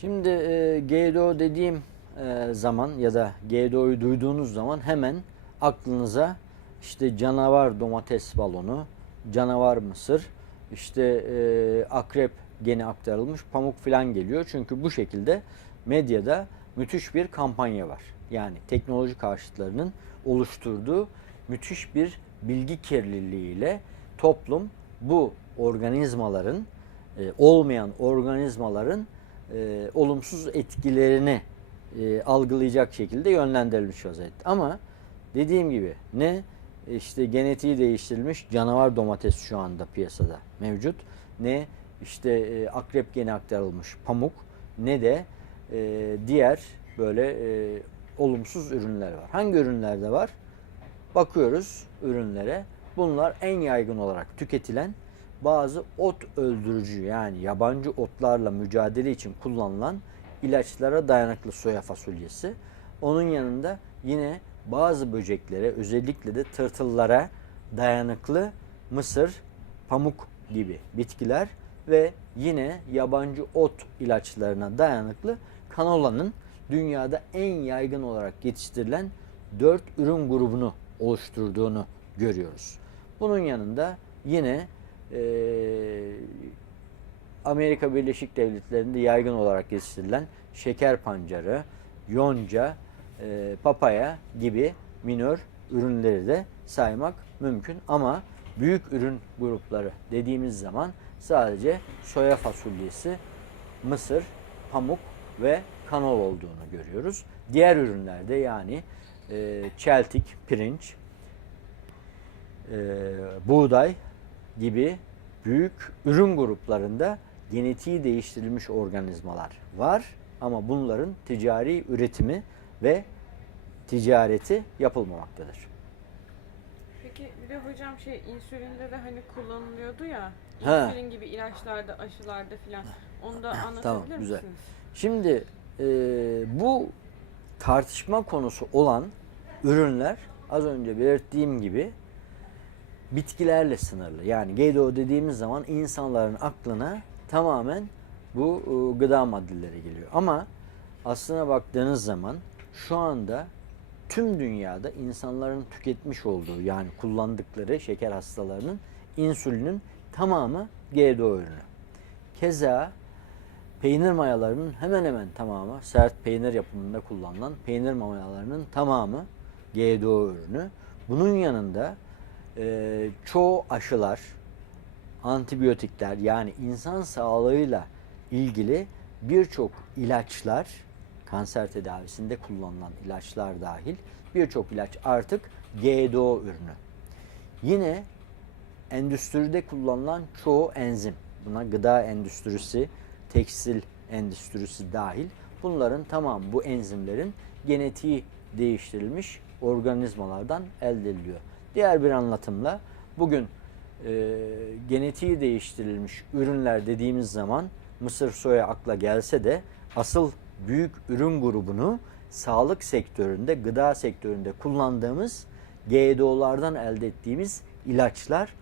Şimdi e, GDO dediğim e, zaman ya da GDO'yu duyduğunuz zaman hemen aklınıza işte canavar domates balonu, canavar mısır, işte e, akrep geni aktarılmış pamuk filan geliyor. Çünkü bu şekilde medyada müthiş bir kampanya var. Yani teknoloji karşıtlarının oluşturduğu müthiş bir bilgi kirliliğiyle toplum bu organizmaların e, olmayan organizmaların e, olumsuz etkilerini e, algılayacak şekilde yönlendirilmiş vaziyette. Ama dediğim gibi ne işte genetiği değiştirilmiş canavar domates şu anda piyasada mevcut ne işte e, akrep geni aktarılmış pamuk ne de e, diğer böyle e, olumsuz ürünler var. Hangi ürünlerde var? Bakıyoruz ürünlere. Bunlar en yaygın olarak tüketilen bazı ot öldürücü yani yabancı otlarla mücadele için kullanılan ilaçlara dayanıklı soya fasulyesi. Onun yanında yine bazı böceklere özellikle de tırtıllara dayanıklı mısır, pamuk gibi bitkiler ve yine yabancı ot ilaçlarına dayanıklı kanolanın dünyada en yaygın olarak yetiştirilen 4 ürün grubunu oluşturduğunu görüyoruz. Bunun yanında yine eee, Amerika Birleşik Devletleri'nde yaygın olarak yetiştirilen şeker pancarı, yonca, e, papaya gibi minör ürünleri de saymak mümkün. Ama büyük ürün grupları dediğimiz zaman sadece soya fasulyesi, mısır, pamuk ve kanol olduğunu görüyoruz. Diğer ürünlerde yani e, çeltik, pirinç, e, buğday gibi büyük ürün gruplarında genetiği değiştirilmiş organizmalar var ama bunların ticari üretimi ve ticareti yapılmamaktadır. Peki bir de hocam şey insülinde de hani kullanılıyordu ya. Ha. İnsülin gibi ilaçlarda, aşılarda filan. Onu da anlatabilir tamam, güzel. misiniz? Şimdi e, bu tartışma konusu olan ürünler az önce belirttiğim gibi bitkilerle sınırlı. Yani GDO dediğimiz zaman insanların aklına tamamen bu e, gıda maddeleri geliyor. Ama aslına baktığınız zaman şu anda tüm dünyada insanların tüketmiş olduğu yani kullandıkları şeker hastalarının insülinin tamamı GDO ürünü. Keza peynir mayalarının hemen hemen tamamı sert peynir yapımında kullanılan peynir mayalarının tamamı GDO ürünü. Bunun yanında e, çoğu aşılar, antibiyotikler yani insan sağlığıyla ilgili birçok ilaçlar, kanser tedavisinde kullanılan ilaçlar dahil birçok ilaç artık GDO ürünü. Yine endüstride kullanılan çoğu enzim, buna gıda endüstrisi, tekstil endüstrisi dahil bunların tamam bu enzimlerin genetiği değiştirilmiş organizmalardan elde ediliyor. Diğer bir anlatımla bugün e, genetiği değiştirilmiş ürünler dediğimiz zaman mısır soya akla gelse de asıl büyük ürün grubunu sağlık sektöründe, gıda sektöründe kullandığımız GDO'lardan elde ettiğimiz ilaçlar,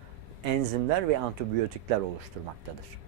enzimler ve antibiyotikler oluşturmaktadır.